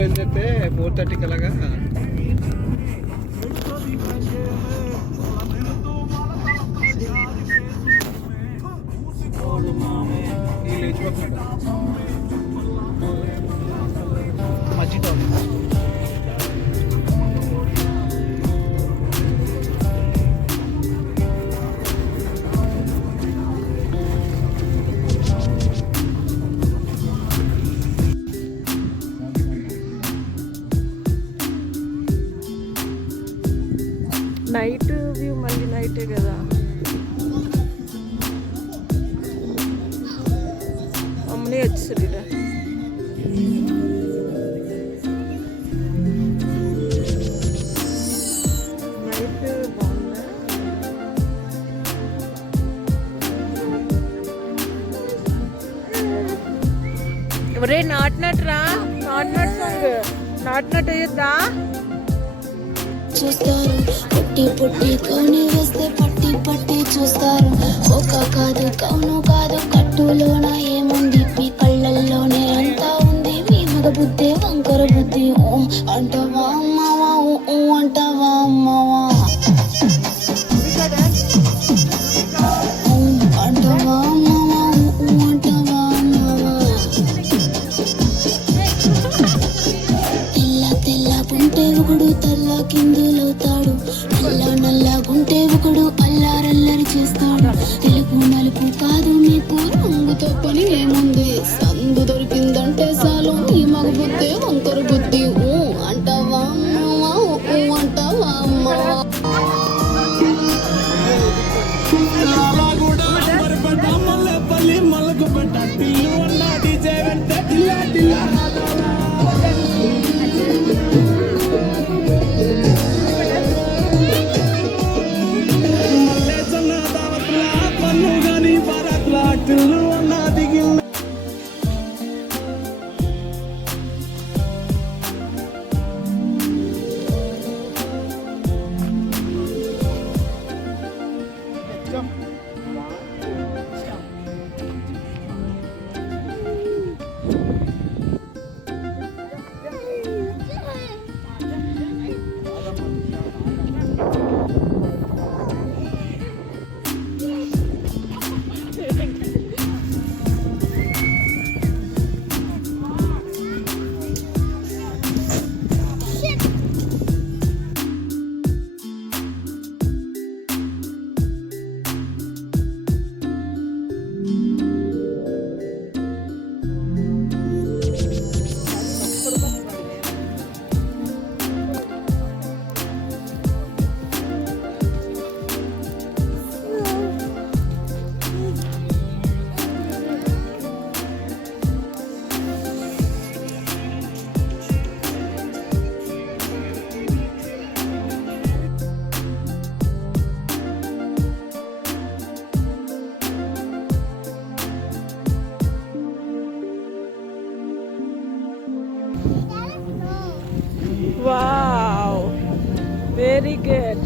వెళ్తే 4:30కి అలాగా మధ్య నైట్ వ్యూ మళ్ళీ నైటే కదా. అమ్మని వచ్చేసరి నైట్ బాగుందా. ఎవరే నాట్ రా, నాట్ సాంగ్ నాట్ వేయొద్దా. చూస్తారు పుట్టి పుట్టి కౌని వేస్తే పట్టి పట్టి చూస్తారు. ఒక కాదు కౌను కాదు కట్టులోన ఏముంది మీ కళ్ళల్లోనే అంతా ఉంది. మీ మగ బుద్ధి వంకర బుద్ధి అంటవా అమ్మవా అంటవా అమ్మవా అంటవా అమ్మవా అంటవా అమ్మవా. తెల్ల తెల్ల గుంటే ఒకడు తెల్ల కిందులవుతాడు. నల్ల నల్ల గుంటే ఒకడు అల్లారల్లరి చేస్తాడు. తెలుపు నలుపు కాదు మీకు రంగుతో పని ఏముంది. సందు దొరికిందంటే చాలు ఈ మగ బుద్ధి వంకర బుద్ధి అంటవా అమ్మవా అంటవా అమ్మవా. Wow, very good.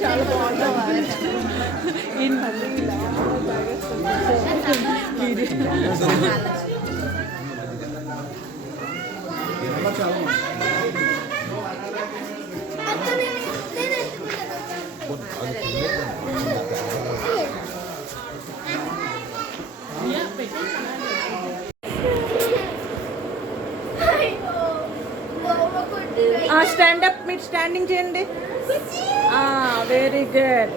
చాలా బాగుంటుంది. ఈ మళ్ళీ ఇలా చాలా స్టాండ్ అప్, మీరు స్టాండింగ్ చేయండి. Very good.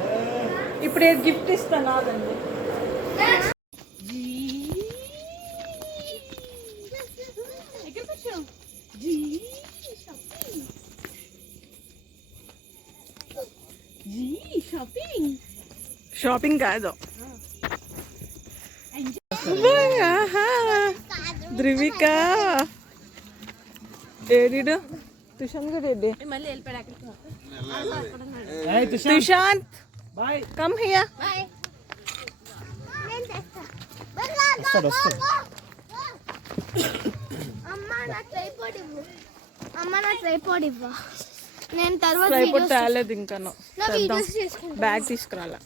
ఇప్పుడు గిఫ్ట్ ఇస్తాను అదండి. షాపింగ్ కాదు, ధృవిక ఏడిడు తుషాంత్ కూడా ఏడి. తుషాంత్ come here. నేను తర్వాత ట్రైపాడ్ తేలేదు ఇంకా. బ్యాగ్ తీసుకురాలా.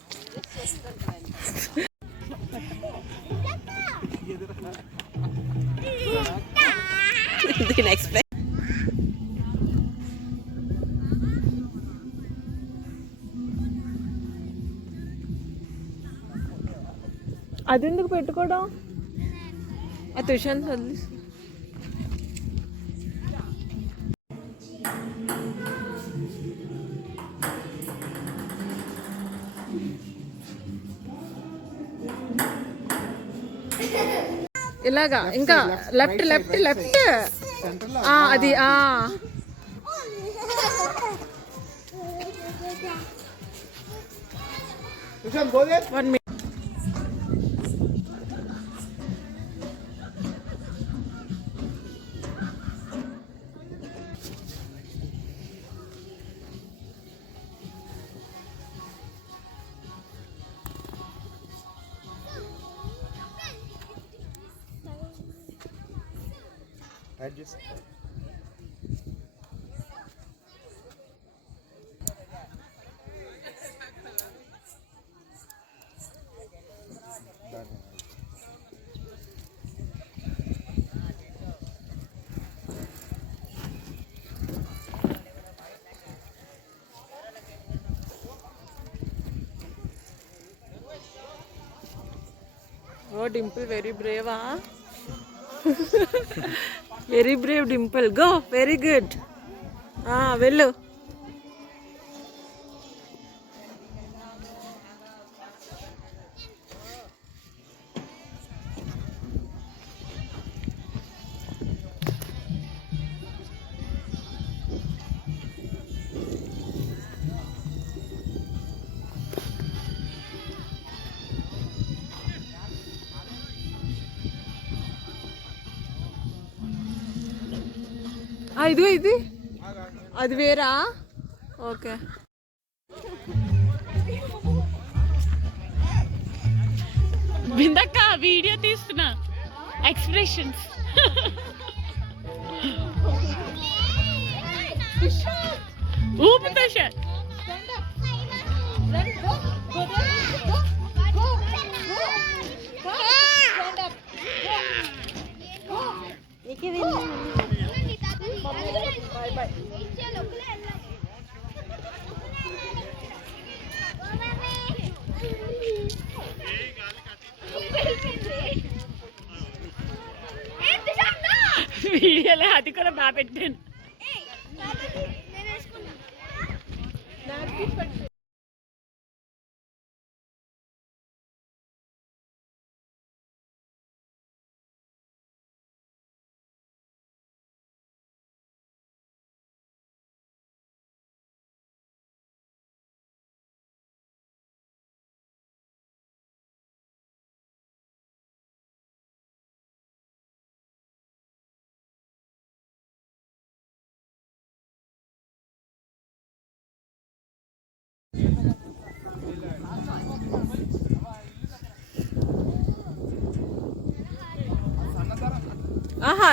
అది ఎందుకు పెట్టుకోవడం? తుషాంత్ వదిలి. ఇలాగా ఇంకా లెఫ్ట్ లెఫ్ట్ లెఫ్ట్. అది 1 minute. Adjust. Oh, Dimple, very brave, huh? Very brave, Dimple. Go, very good. Vellu. ఇది అది వేరా? ఓకే. బిందక్క వీడియో తీస్తున్నా. ఎక్స్ప్రెషన్స్. ఊపుతా సార్. వీడియోలో అది కూడా బాగా పెట్టాను.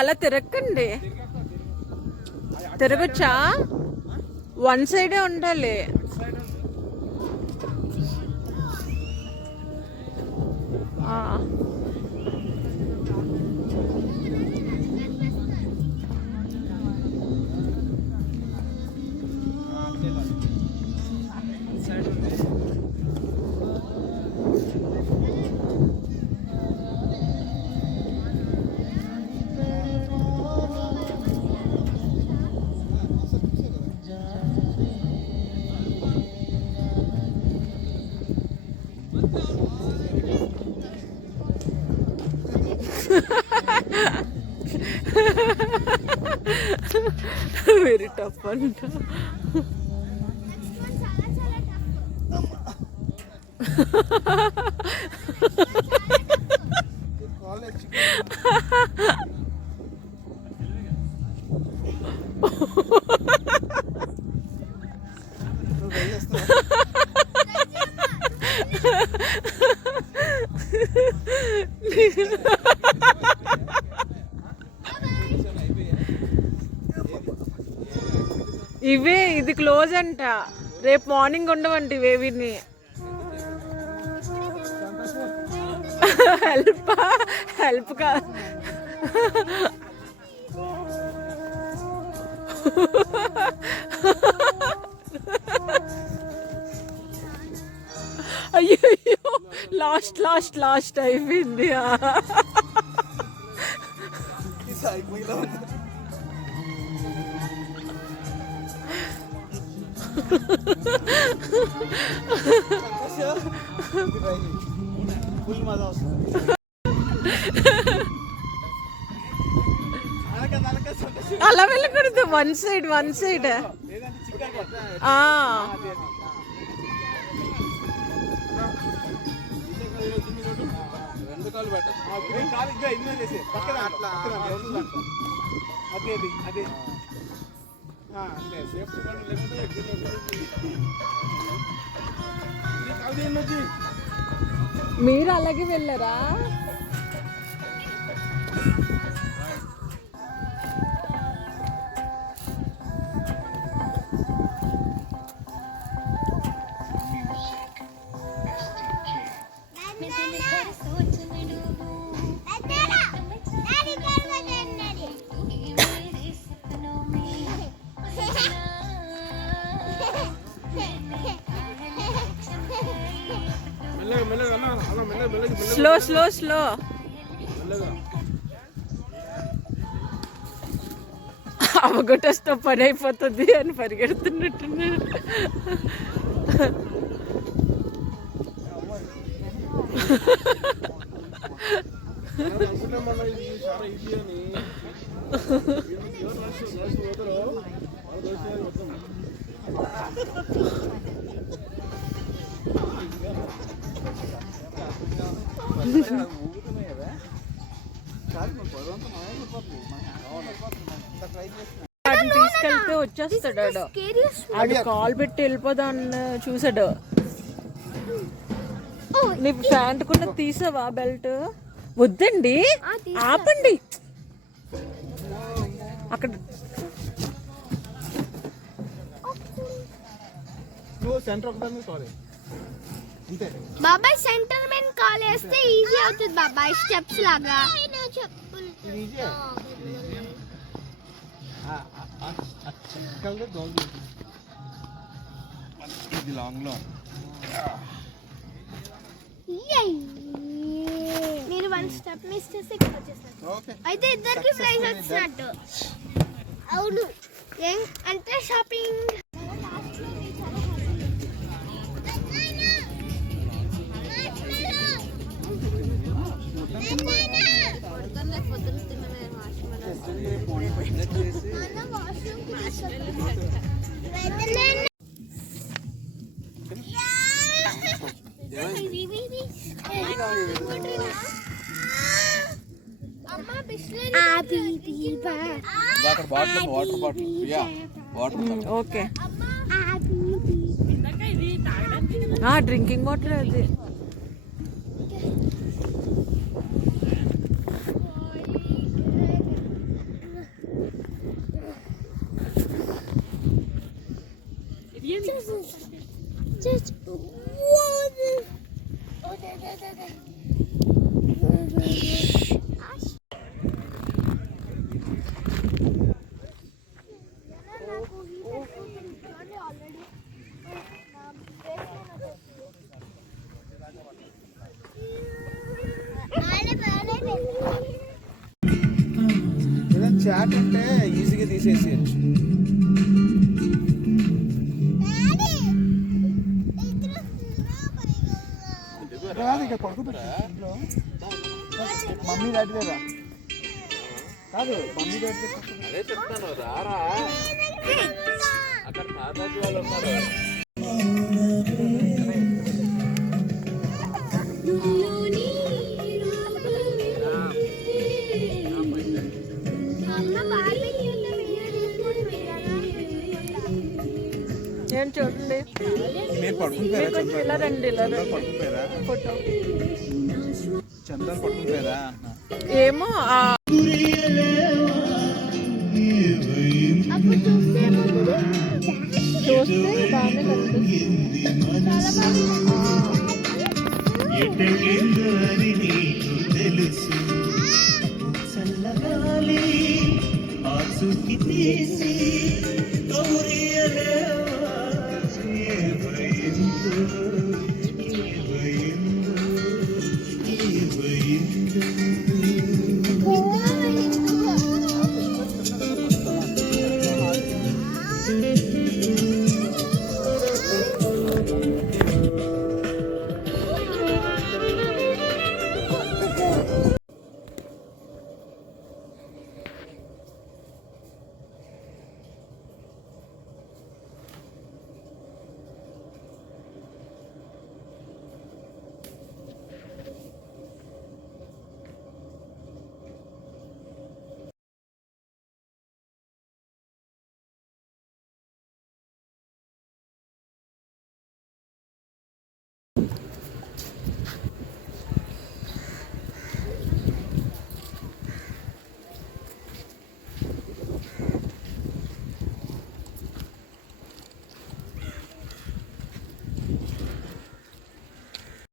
అలా తిరగకండి. తిరగచ్చా? 1 సైడే ఉండాలి. వెరీ టఫ్ అంట. ఇవే ఇది క్లోజ్ అంట, రేపు మార్నింగ్ ఉండవంట ఇవేవిని. హెల్ప్ హెల్ప్ కా అయ్యో లాస్ట్ లాస్ట్ లాస్ట్ అయిపోయింది. అలా వెళ్ళకూడదు, వన్ సైడ్ వన్ సైడ్. మీరు అలాగే వెళ్ళారా? Slow slow slow. అవగొట్టేస్తే పని అయిపోతుంది అని పరిగెడుతున్నట్టున్నారు. తీసుకెళ్తే వచ్చేస్తాడు. ఆడు కాల్ పెట్టి వెళ్ళిపోదా అన్న చూసాడు. నీ ప్యాంట్ కూడా తీసావా బెల్ట్? వద్దండి ఆపండి అక్కడ. బాబాయ్ సెంటర్ మెన్ కాల్ చేస్తే ఈజీ అవుతుంది బాబాయ్, స్టెప్స్ లాగా. మీరు వన్ స్టెప్ మిస్ చేస్తే ఇక్కడ వచ్చేస్తారు. అయితే ఇద్దరికి ప్రైజ్ వచ్చినట్టు. అవును, అంటే షాపింగ్. ఓకే, డ్రింకింగ్ వాటర్ అది. Just water. చాట్ అంటే ఈజీగా తీసేసేయచ్చు. మమ్మీ డాడీ లేదా కాదు మమ్మీ డాడీ అదే చెప్తాను రారా అక్కడ తాతాజీ వాళ్ళు ఉన్నారు ఏం చూడండి మీరు పడుకుంటారా ఇలా రండి ఇలా రండి పడుకుంటారా ఫోటో చంద్ర పడుకుంటారా ఏమో చూస్తే బాగానే కనిపిస్తుంది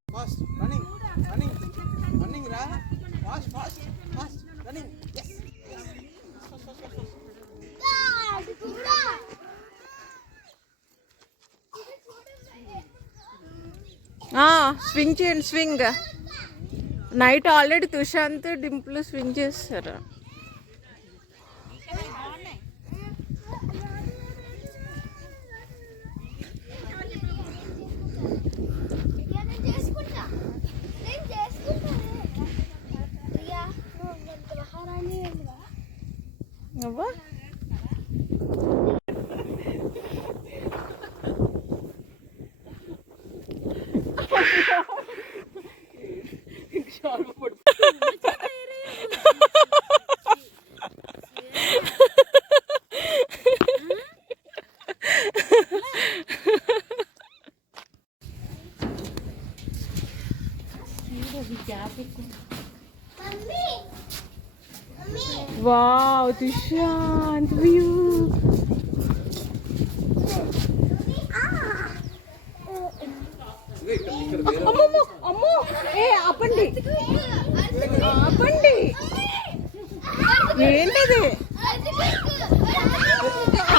ఫాస్ట్ రన్నింగ్ రన్నింగ్ రన్నింగ్ రా fast fast fast running yes swing చేయండి swing night already Tushant Dimple swing చేస్తారు నువ్వు వావ్ తుషాంత్ వ్యూ అమ్మో అమ్మో ఏ ఆపండి ఆపండి ఏంటది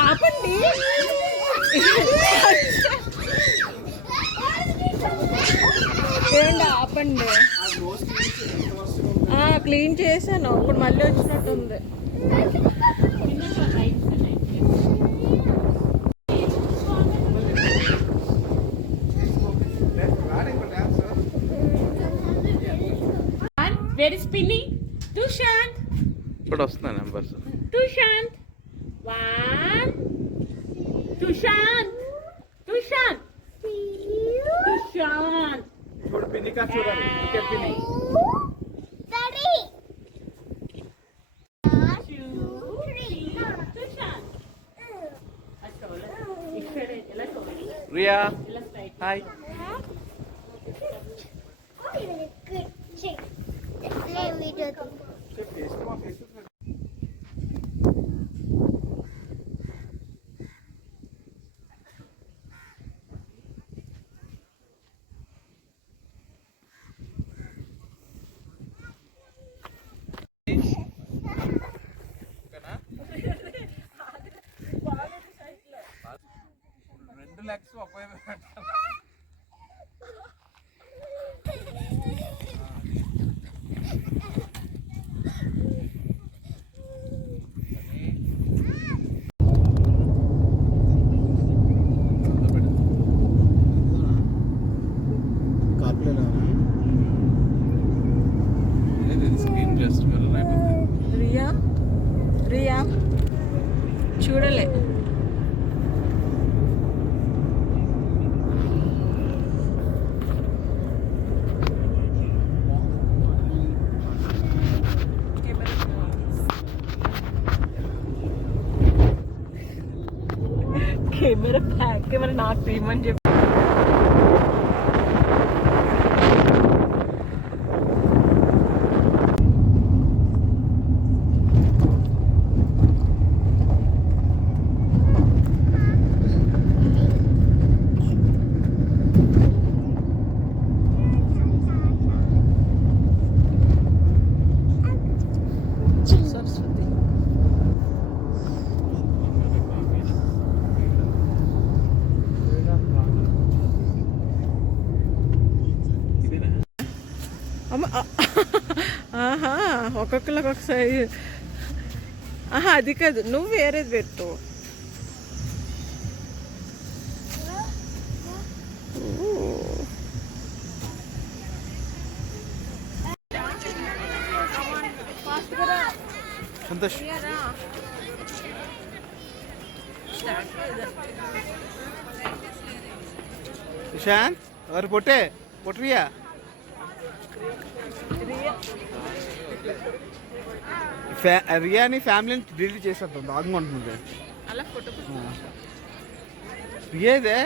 ఆపండి ఏంటి ఆపండి క్లీన్ చేశాను ఇప్పుడు మళ్ళీ వచ్చినట్టుంది Where is Pinny? Tushant. ఇప్పుడు వస్తున్నా numbers Tushant. One. Tushant. Tushant. Tushant. ఇప్పుడు పిన్ని కా చూడండి ఓకే పిన్ని రియా హాయ్ $2 lakhs చూడలే. కెమెరా నాకు తీయమని చెప్పి సరస్వతి. అమ్మ ఆహా, ఒక్కొక్కరికి ఒకసారి. ఆహా, అది కాదు, నువ్వు వేరేది పెట్టు. సంతోష్ ఇషాంత్ ఎవరు పొట్రియా రియాని ఫ్యామిలీని డిలీట్ చేసేద్దాం, దారుణంగా ఉంటుంది. అలా ఫోటో రియాదే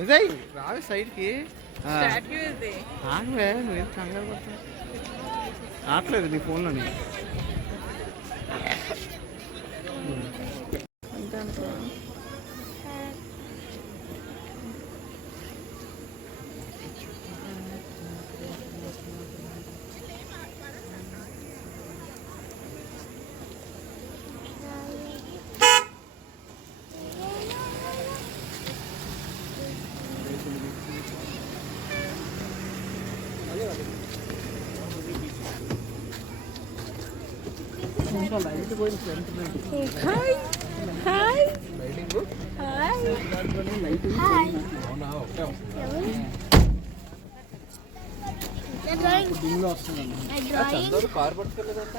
విజయ్ రావే సైడ్కి స్టాట్యూ ఇది. ఆగవే, నువ్వేం కంగారు పడుతుంది రావట్లేదు నీ ఫోన్లోని. Hi hi hi. కారు పట్టుకోలేదంట.